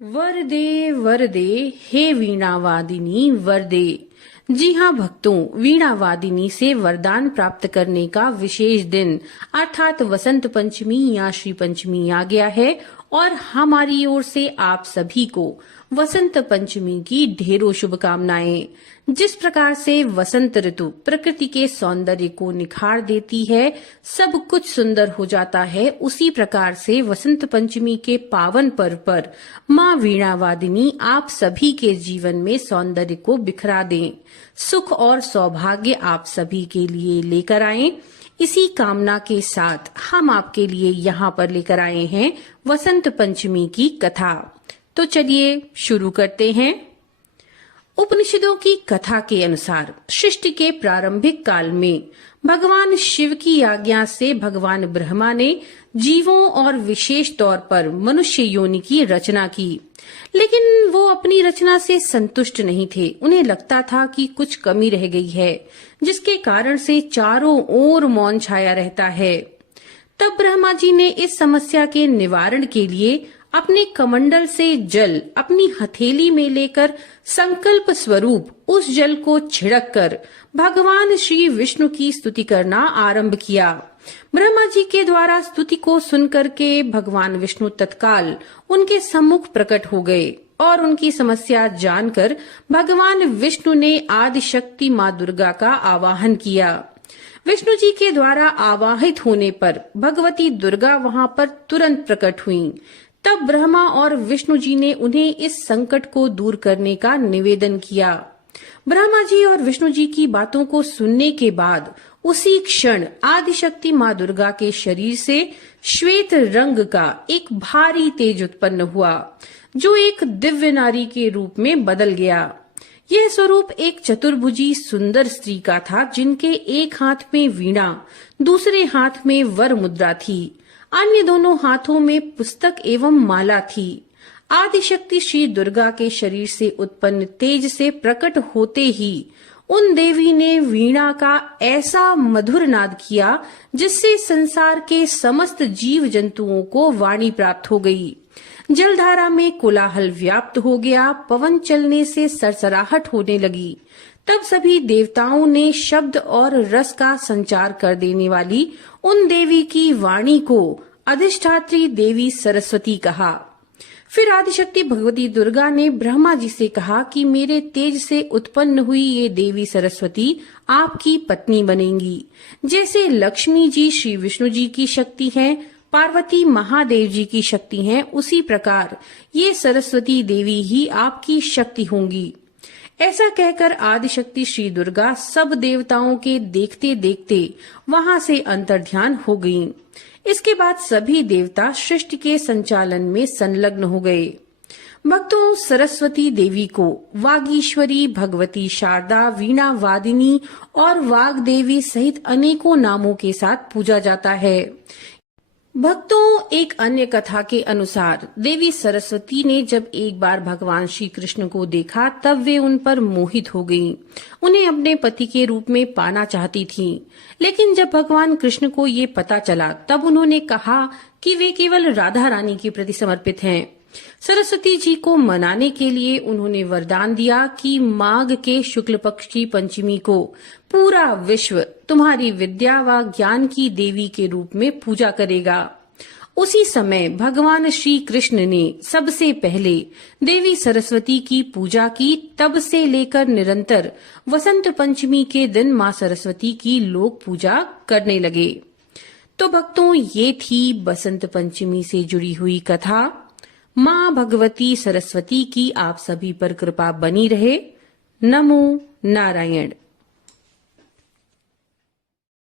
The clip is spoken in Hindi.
वरदे वरदे हे वीणावादिनी वरदे। जी हाँ भक्तों, वीणावादिनी से वरदान प्राप्त करने का विशेष दिन अर्थात वसंत पंचमी या श्री पंचमी आ गया है और हमारी ओर से आप सभी को वसंत पंचमी की ढेरों शुभकामनाएं। जिस प्रकार से वसंत ऋतु प्रकृति के सौंदर्य को निखार देती है, सब कुछ सुंदर हो जाता है, उसी प्रकार से वसंत पंचमी के पावन पर्व पर माँ वीणावादिनी आप सभी के जीवन में सौंदर्य को बिखरा दें, सुख और सौभाग्य आप सभी के लिए लेकर आएं। इसी कामना के साथ हम आपके लिए यहाँ पर लेकर आए हैं वसंत पंचमी की कथा। तो चलिए शुरू करते हैं। उपनिषदों की कथा के अनुसार सृष्टि के प्रारंभिक काल में भगवान शिव की आज्ञा से भगवान ब्रह्मा ने जीवों और विशेष तौर पर मनुष्य योनि की रचना की, लेकिन वो अपनी रचना से संतुष्ट नहीं थे। उन्हें लगता था कि कुछ कमी रह गई है, जिसके कारण से चारों ओर मौन छाया रहता है। तब ब्रह्मा जी ने इस समस्या के निवारण के लिए अपने कमंडल से जल अपनी हथेली में लेकर संकल्प स्वरूप उस जल को छिड़क कर भगवान श्री विष्णु की स्तुति करना आरंभ किया। ब्रह्मा जी के द्वारा स्तुति को सुनकर के भगवान विष्णु तत्काल उनके सम्मुख प्रकट हो गए और उनकी समस्या जानकर भगवान विष्णु ने आदि शक्ति माँ दुर्गा का आवाहन किया। विष्णु जी के द्वारा आवाहित होने पर भगवती दुर्गा वहां पर तुरंत प्रकट हुईं। तब ब्रह्मा और विष्णु जी ने उन्हें इस संकट को दूर करने का निवेदन किया। ब्रह्मा जी और विष्णु जी की बातों को सुनने के बाद उसी क्षण आदिशक्ति माँ दुर्गा के शरीर से श्वेत रंग का एक भारी तेज उत्पन्न हुआ, जो एक दिव्य नारी के रूप में बदल गया। यह स्वरूप एक चतुर्भुजी सुंदर स्त्री का था, जिनके एक हाथ में वीणा, दूसरे हाथ में वर मुद्रा थी, अन्य दोनों हाथों में पुस्तक एवं माला थी। आदिशक्ति श्री दुर्गा के शरीर से उत्पन्न तेज से प्रकट होते ही उन देवी ने वीणा का ऐसा मधुर नाद किया, जिससे संसार के समस्त जीव जंतुओं को वाणी प्राप्त हो गई। जलधारा में कोलाहल व्याप्त हो गया, पवन चलने से सरसराहट होने लगी। तब सभी देवताओं ने शब्द और रस का संचार कर देने वाली उन देवी की वाणी को अधिष्ठात्री देवी सरस्वती कहा। फिर आदिशक्ति भगवती दुर्गा ने ब्रह्मा जी से कहा कि मेरे तेज से उत्पन्न हुई ये देवी सरस्वती आपकी पत्नी बनेंगी। जैसे लक्ष्मी जी श्री विष्णु जी की शक्ति हैं, पार्वती महादेव जी की शक्ति हैं, उसी प्रकार ये सरस्वती देवी ही आपकी शक्ति होंगी। ऐसा कहकर आदिशक्ति श्री दुर्गा सब देवताओं के देखते देखते वहां से अंतर्ध्यान हो गईं। इसके बाद सभी देवता सृष्टि के संचालन में संलग्न हो गए। भक्तों, सरस्वती देवी को वागीश्वरी, भगवती शारदा, वीणा वादिनी और वाग देवी सहित अनेकों नामों के साथ पूजा जाता है। भक्तों, एक अन्य कथा के अनुसार देवी सरस्वती ने जब एक बार भगवान श्री कृष्ण को देखा, तब वे उन पर मोहित हो गईं। उन्हें अपने पति के रूप में पाना चाहती थीं। लेकिन जब भगवान कृष्ण को ये पता चला, तब उन्होंने कहा कि वे केवल राधा रानी के प्रति समर्पित हैं। सरस्वती जी को मनाने के लिए उन्होंने वरदान दिया कि माघ के शुक्ल पक्ष की पंचमी को पूरा विश्व तुम्हारी विद्या व ज्ञान की देवी के रूप में पूजा करेगा। उसी समय भगवान श्री कृष्ण ने सबसे पहले देवी सरस्वती की पूजा की। तब से लेकर निरंतर वसंत पंचमी के दिन माँ सरस्वती की लोग पूजा करने लगे। तो भक्तों, ये थी बसंत पंचमी से जुड़ी हुई कथा। माँ भगवती सरस्वती की आप सभी पर कृपा बनी रहे। नमो नारायण।